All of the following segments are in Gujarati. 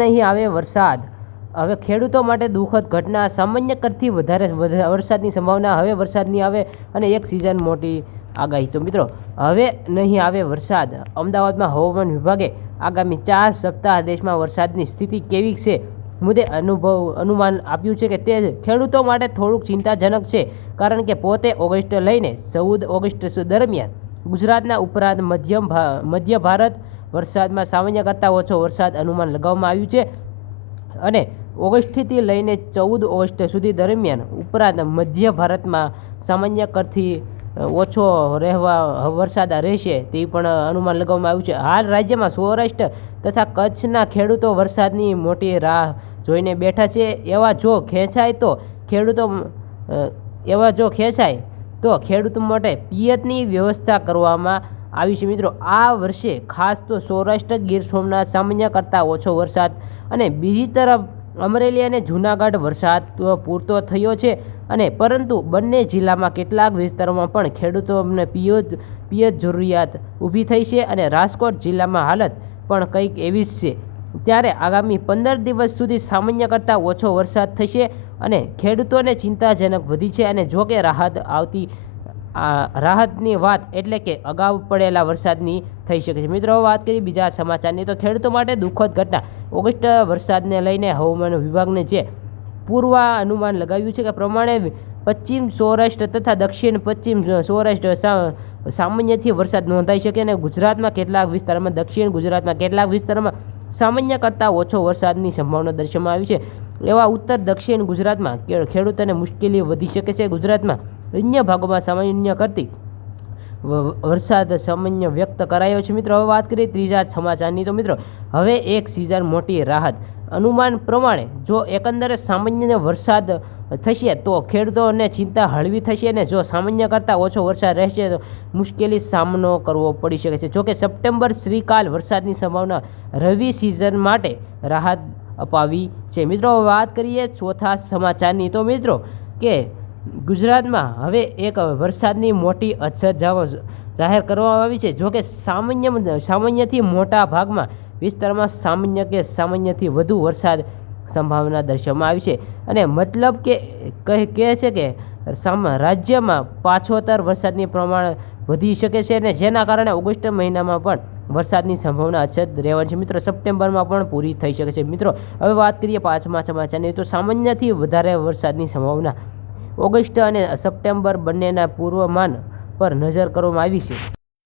નહીં આવે વરસાદ. હવે ખેડૂતો માટે દુઃખદ ઘટના. સામાન્ય કરતી વધારે વરસાદની સંભાવના. હવે વરસાદ નહીં આવે અને એક સિઝન મોટી આગાહી. તો મિત્રો, હવે નહીં આવે વરસાદ. અમદાવાદમાં હવામાન વિભાગે આગામી 4 સપ્તાહ દેશમાં વરસાદની સ્થિતિ કેવી છે મુદ્દે અનુમાન આપ્યું છે કે તે ખેડૂતો માટે થોડુંક ચિંતાજનક છે, કારણ કે પોતે ઓગસ્ટ લઈને 14 ઓગસ્ટ દરમિયાન ગુજરાતના ઉપરાંત મધ્ય ભારત વરસાદમાં સામાન્ય કરતાં ઓછો વરસાદ અનુમાન લગાવવામાં આવ્યું છે અને ઓગસ્ટથી લઈને 14 ઓગસ્ટ સુધી દરમિયાન ઉપરાંત મધ્ય ભારતમાં સામાન્ય કરતી ઓછો વરસાદ રહેશે તે પણ અનુમાન લગાવવામાં આવ્યું છે. હાલ રાજ્યમાં સૌરાષ્ટ્ર તથા કચ્છના ખેડૂતો વરસાદની મોટી રાહ જોઈને બેઠા છે. એવા જો ખેંચાય તો ખેડૂતો માટે પિયતની વ્યવસ્થા કરવામાં આવી છે. મિત્રો, આ વર્ષે ખાસ તો સૌરાષ્ટ્ર ગીર સોમનાથ સામાન્ય કરતાં ઓછો વરસાદ અને બીજી તરફ અમરેલી અને જૂનાગઢ વરસાદ પૂરતો થયો છે અને પરંતુ બંને જિલ્લામાં કેટલાક વિસ્તારોમાં પણ ખેડૂતોને પિયત જરૂરિયાત ઊભી થઈ છે અને રાજકોટ જિલ્લામાં હાલત પણ કંઈક એવી જ છે. ત્યારે આગામી 15 દિવસ સુધી સામાન્ય કરતાં ઓછો વરસાદ થશે અને ખેડૂતોને ચિંતાજનક વધી છે. અને જોકે રાહતની વાત એટલે કે અગાઉ પડેલા વરસાદની થઈ શકે છે. મિત્રો, વાત કરીએ બીજા સમાચારની, તો ખેડૂતો માટે દુઃખદ ઘટના. ઓગસ્ટ વરસાદને લઈને હવામાન વિભાગને જે પૂર્વ અનુમાન લગાવ્યું છે કે પ્રમાણે પશ્ચિમ સૌરાષ્ટ્ર તથા દક્ષિણ પશ્ચિમ સૌરાષ્ટ્ર સામાન્યથી વરસાદ નોંધાઈ શકે અને ગુજરાતમાં કેટલાક વિસ્તારોમાં, દક્ષિણ ગુજરાતમાં કેટલાક વિસ્તારોમાં સામાન્ય કરતાં ઓછો વરસાદની સંભાવના દર્શાવવામાં આવી છે. એવા ઉત્તર દક્ષિણ ગુજરાતમાં ખેડૂતોને મુશ્કેલી વધી શકે છે. ગુજરાતમાં અન્ય ભાગોમાં સામાન્ય કરતી વરસાદ સામાન્ય વ્યક્ત કરાયો છે. મિત્રો, હવે વાત કરીએ ત્રીજા સમાચારની, તો મિત્રો હવે એક સિઝન મોટી રાહત. અનુમાન પ્રમાણે જો એકંદરે સામાન્ય વરસાદ થશે તો ખેડૂતોને ચિંતા હળવી થશે અને જો સામાન્ય કરતાં ઓછો વરસાદ રહેશે તો મુશ્કેલી સામનો કરવો પડી શકે છે. જોકે સપ્ટેમ્બર શ્રીકાલ વરસાદની સંભાવના રવિ સિઝન માટે રાહત અપાવી છે. મિત્રો, વાત કરીએ ચોથા સમાચારની, તો મિત્રો કે ગુજરાતમાં હવે એક વરસાદની મોટી અછત જાહેર કરવામાં આવી છે. જોકે સામાન્યથી મોટા ભાગમાં વિસ્તારમાં સામાન્ય કે સામાન્યથી વધુ વરસાદ સંભાવના દર્શાવવામાં આવી છે અને મતલબ કે કહે છે કે રાજ્યમાં પાછોતર વરસાદની પ્રમાણ વધી શકે છે અને જેના કારણે ઓગસ્ટ મહિનામાં પણ વરસાદની સંભાવના અછત રહેવાની છે. મિત્રો, સપ્ટેમ્બરમાં પણ પૂરી થઈ શકે છે. મિત્રો, હવે વાત કરીએ પાંચમા સમાચારની, તો સામાન્યથી વધારે વરસાદની સંભાવના. ઓગસ્ટ અને સપ્ટેમ્બર બંનેના પૂર્વાનુમાન પર નજર કરવામાં આવી છે.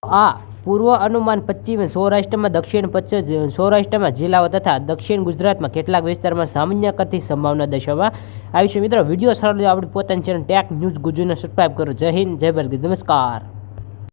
આ પૂર્વ અનુમાન પશ્ચિમ સૌરાષ્ટ્રમાં, દક્ષિણ પશ્ચિમ સૌરાષ્ટ્રમાં જિલ્લાઓ તથા દક્ષિણ ગુજરાતમાં કેટલાક વિસ્તારમાં સામાન્ય કરતી સંભાવના દર્શાવવામાં આવી છે. મિત્રો, વિડીયો સારો આપણી પોતાની ચેનલ ટેક ન્યૂઝ ગુજરાતને સબસ્ક્રાઈબ કરો. જય હિન્દ, જય ભારત, નમસ્કાર.